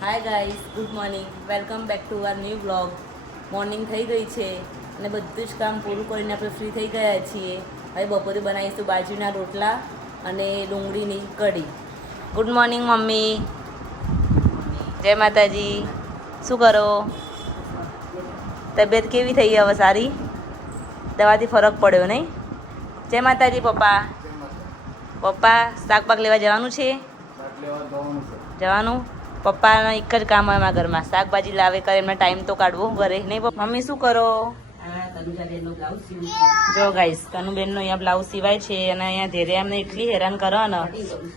Hi guys, good morning. Welcome back to our new blog. Morning થઈ ગઈ છે અને બધું જ કામ પૂરું કરીને આપણે ફ્રી થઈ ગયા છીએ. હવે બપોરે બનાવીશું બાજરીના રોટલા અને ડુંગળીની કઢી. Good morning mummy. જય માતાજી. શું કરો? તબિયત કેવી થઈ હવે? સારી? દવાથી ફરક પડ્યો નહીં? જય માતાજી પપ્પા. પપ્પા શાકભાગ લેવા જવાનું છે? જવાનું. પપ્પાના એક જ કામ હોય અમારા ઘરમાં, શાકભાજી લાવે કરે, એમને ટાઈમ તો કાઢવો ઘરે નહીં. મમ્મી શું કરો? જો ગાઈસ, કનુબેનનો અહીંયા બ્લાઉઝ સિવાય છે અને અહીંયા ધીરે અમને એટલી હેરાન કરો ને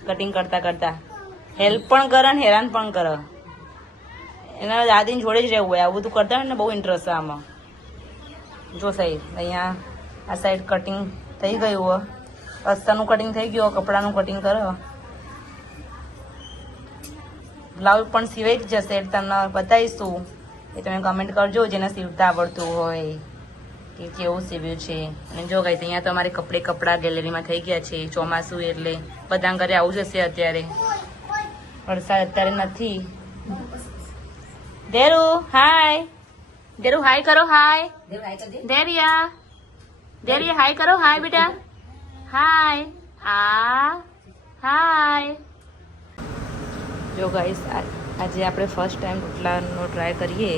કટિંગ કરતા કરતા. હેલ્પ પણ કરે ને હેરાન પણ કરે. એના દાદીની જોડે જ રહેવું હોય. આવું બધું કરતા હોય ને બહુ ઇન્ટરેસ્ટ છે આમાં. જો સાહેબ, અહીંયા આ સાઈડ કટિંગ થઈ ગયું હોય, અસ્તાનું કટિંગ થઈ ગયું, કપડાનું કટિંગ કરો. બ્લાઉઝ પણ સિવાઈ જ જશે, તમને બતાવીશું. એ તમે કમેન્ટ કરજો જેને સીવતા આવડતું હોય કે કેવું સીવ્યું છે. અને જો ગાઈસ, અહીંયા તો અમારે કપડાં ગેલેરીમાં થઈ ગયા છે. ચોમાસું એટલે બધા ઘરે આવું જશે. અત્યારે વરસાદ અત્યારે નથી. દેરુ હાય. દેરુ હાય કરો. હાય દેરિયા. દેરિયા હાય કરો. હાય બેટા. હાય. હાય. જો ગાઈસ, આજે આપણે ફર્સ્ટ ટાઈમ રોટલાનો ટ્રાય કરીએ.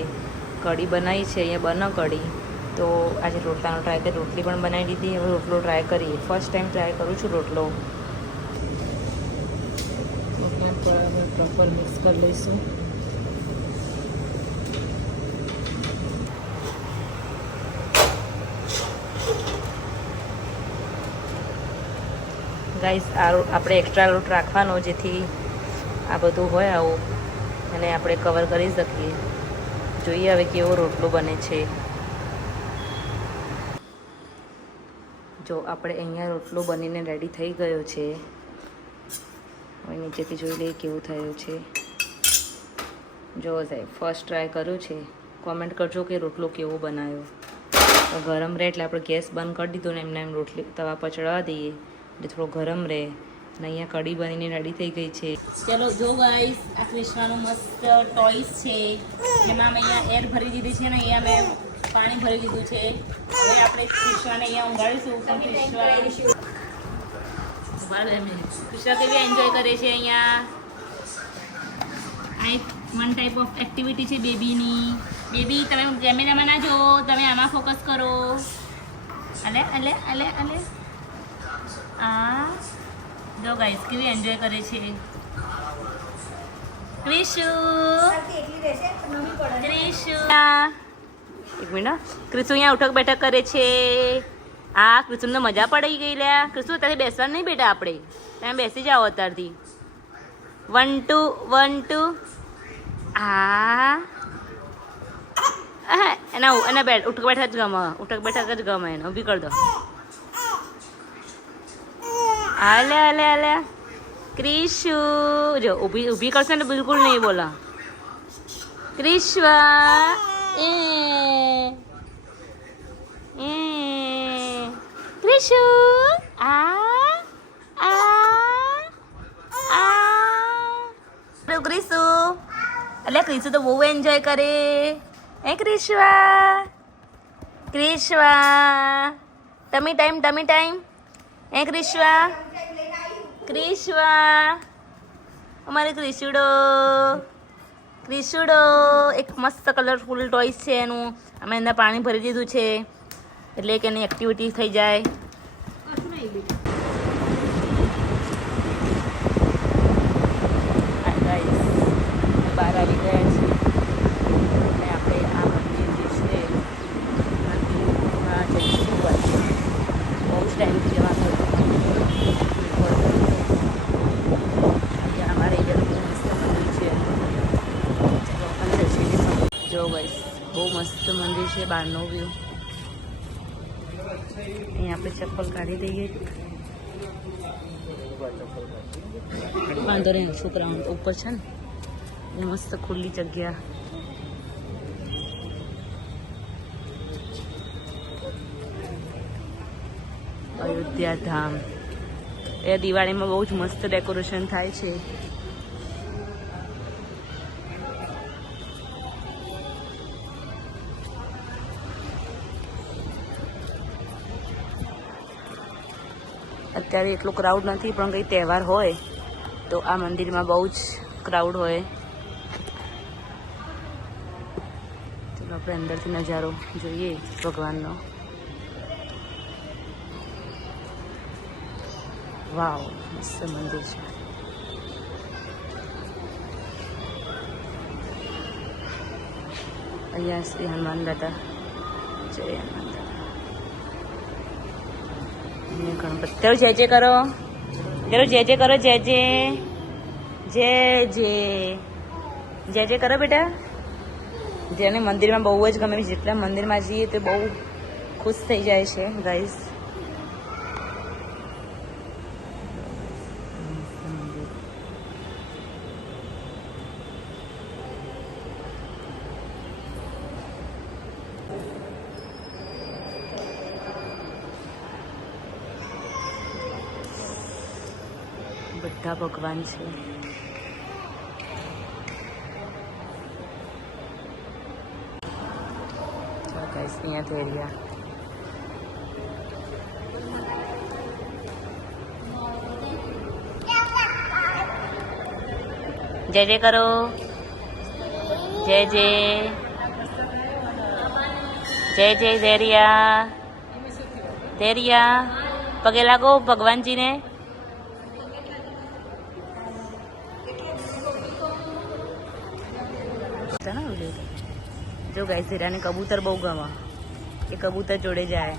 કઢી બનાવી છે, અહીંયા બનો કઢી. તો આજે રોટલાનો ટ્રાય કરીએ. રોટલી પણ બનાવી દીધી, હવે રોટલો ટ્રાય કરીએ. ફર્સ્ટ ટાઈમ ટ્રાય કરું છું રોટલો. પ્રોપર મિક્સ કરી લઈશું. ગાઈસ, આપણે એક્સ્ટ્રા લોટ રાખવાનો, જેથી આ બધું હોય આવું અને આપણે કવર કરી શકીએ. જોઈએ હવે કેવો રોટલો બને છે. જો આપણે અહીંયા રોટલો બનીને રેડી થઈ ગયો છે. હવે નીચેથી જોઈ લઈએ કેવું થયું છે. જો સાહેબ, ફર્સ્ટ ટ્રાય કર્યું છે. કોમેન્ટ કરજો કે રોટલો કેવો બનાવ્યો. ગરમ રહે એટલે આપણે ગેસ બંધ કરી દીધો ને એમને એમ રોટલી તવા પર ચડાવવા દઈએ એટલે થોડો ગરમ રહે. અને અહીંયા કઢી બનીને રેડી થઈ ગઈ છે. ચલો જો ગાઈસ, આ ક્રિષ્નાનો મસ્ત ટોયસ છે. એમાં મેં અહીંયા એર ભરી દીધી છે ને અહીંયા મેં પાણી ભરી દીધું છે. હવે આપણે ક્રિષ્નાને અહીંયા ઊંઘાડીશું. ક્રિષ્ના કેવી એન્જોય કરે છે અહીંયા. આ એક વન ટાઈપ ઓફ એક્ટિવિટી છે બેબીની. બેબી, તમે કેમેરામાં ના જો, તમે આમાં ફોકસ કરો. અલે અલે અલે અલે. જો ગાઈસ, કેવી એન્જોય કરે છે ક્રિશુ. એક મિનિટ. ક્રિશુ અહીંયા ઉઠક બેઠક કરે છે. હા, ક્રિશુને મજા પડી ગઈ લ્યા. ક્રિશુ, તારે બેસવાનું નહીં બેટા. આપણે તમે બેસી જાઓ અત્યારથી. 1 2 1 2. એના બેઠ ઉઠક બેઠક જ ગમે. ઉઠક બેઠક જ ગમે એને. ઊભી કરી દો. હાલે હાલે હાલે. ક્રિશુ જો ઊભી કરશે ને બિલકુલ નહીં બોલા. ક્રિશ્વા ક્રિશુ. ક્રિશુ એટલે ક્રિશુ તો બહુ એન્જોય કરે. ક્રિશ્વા ટમી ટાઈમ. ક્રિશ્વા અમારે ક્રિશુડો એક મસ્ત કલરફુલ ટોયસ છે એનું. અમે અંદર પાણી ભરી દીધું છે એટલે કે એની એક્ટિવિટી થઈ જાય. બહાર આવી ગયા છે અને આપણે આ મંદિર જે છે મંદિરમાં જઈશું. બહુ જ ટાઈમથી જવાનું હતું. અમારે અહીંયા મસ્ત મંદિર છે. જો ગાઈસ, બહુ મસ્ત મંદિર છે. બહારનો વ્યૂ. અહીંયા આપણે ચપ્પલ કાઢી દઈએ. વાંધો નહીં, છોકરાઓ ઉપર છે ને મસ્ત ખુલ્લી જગ્યા. અયોધ્યા ધામ. એ દિવાળીમાં બહુ જ મસ્ત ડેકોરેશન થાય છે. અત્યારે એટલો ક્રાઉડ નથી, પણ કંઈ તહેવાર હોય તો આ મંદિરમાં બહુ જ ક્રાઉડ હોય. ચલો આપણે અંદરથી નજારો જોઈએ ભગવાનનો. વાવ, મસ્ત મંદિર છે. અહીંયા શ્રી હનુમાન દાદા, જય હનુમાન દાદા. ગણપતિ ચલો જય જય કરો, ચલો જય જય કરો, જય જય જય જય જય જય કરો બેટા. જેને મંદિરમાં બહુ જ ગમે, જેટલા મંદિરમાં જઈએ તો બહુ ખુશ થઈ જાય છે ગાઈસ. બધા ભગવાન છે. અહીંયા થઈ રહ્યા. જય જય કરો, જય જય જય જય ધૈર્યા ધૈર્યા. પગે લાગો ભગવાનજીને. જો ગાઈસ ધીરાને કબૂતર બહુ ગમે, એ કબૂતર જોડે જાય.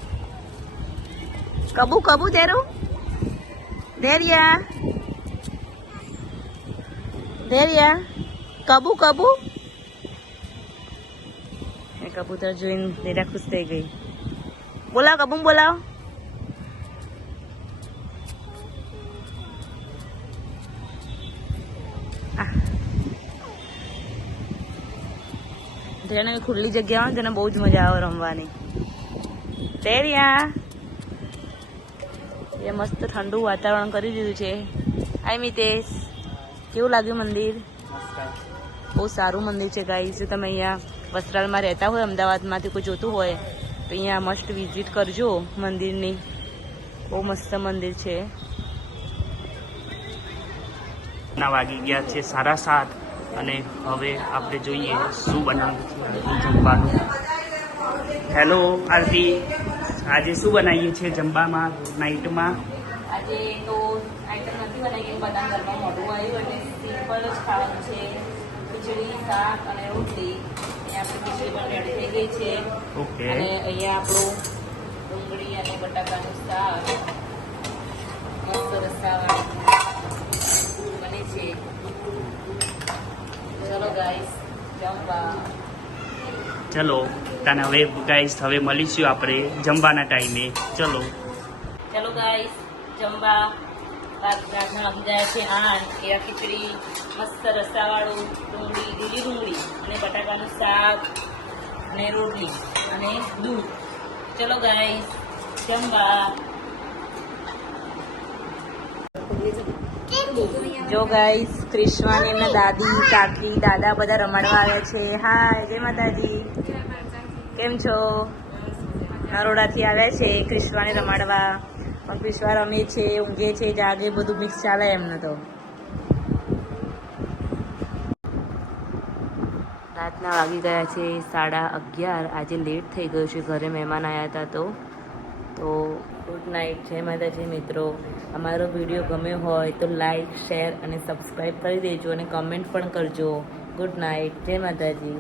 કબૂ કબૂ ધેરું ધૈર્યા ધૈર્યા કબૂ કબૂ. એ કબૂતર જોઈને ધીરા ખુશ થઈ ગઈ. બોલાવ કબૂ બોલાવ. જેને ખુલ્લી જગ્યા હોય તેને બહુ જ મજા આવે રમવાની. ધૈર્યા એ મસ્ત ઠંડુ વાતાવરણ કરી દીધું છે. હાય મિતેશ, કેવું લાગ્યું મંદિર? બહુ સારું મંદિર છે ગાઈસ. જો તમે અહીંયા વસ્ત્રાલમાં રહેતા હોય, અમદાવાદમાંથી કોઈ જોતું હોય તો અહીંયા મસ્ટ વિઝિટ કરજો મંદિરની. બહુ મસ્ત મંદિર છે. વાગી ગયા છે 7:30 અને હવે આપણે જોઈએ શું બનાવ્યું છે જમવાનું. હેલો આરતી, આજે શું બનાવીએ છીએ જમવામાં નાઇટમાં? આજે તો આઈટમ નથી બનાવી, બધા ઘરમાં મોઢું આવ્યું એટલે સિમ્પલ જ ખાવાનું છે. ખીચડી, શાક અને રોટલી. અહીંયા આપણી ખીચડી પણ રેડી થઈ ગઈ છે. ઓકે. અને અહીંયા આપણું ડુંગળી અને બટાકાનું શાક મસ્ત રસાવાળું બને છે. ચલો ગાઈસ જમવા. ચલો તને હવે ગાઈસ હવે મળીશું આપણે જમવાના ટાઈમે. ચલો ચલો ગાઈસ જમવા. રાતના વાગી ગયા છે 8. એ ખીચડી મસ્ત રસાવાળું, ડુંગળી, લીલી ડુંગળી અને બટાકાનું શાક અને રોટલી અને દૂધ. ચલો ગાઈસ જમવા. જો ગાઈસ ક્રિશ્વાન એમના દાદી, કાકી, દાદા બધા રમાડવા આવ્યા છે. હાય, જય માતાજી. કેમ છો? નરોડાથી આવ્યા છે ક્રિશ્વાને રમાડવા. પણ ક્રિશ્વા રમે છે, ઊંઘે છે, જાગે, બધું મિક્સ ચાલે એમને તો. રાતના વાગી ગયા છે 11:30. આજે લેટ થઈ ગયું છે, ઘરે મહેમાન આવ્યા હતા તો ગુડ નાઇટ. જય માતાજી મિત્રો. અમારો વિડીયો ગમ્યો હોય તો લાઈક, શેર અને સબસ્ક્રાઈબ કરી દેજો અને કમેન્ટ પણ કરજો. Good night. જય માતાજી.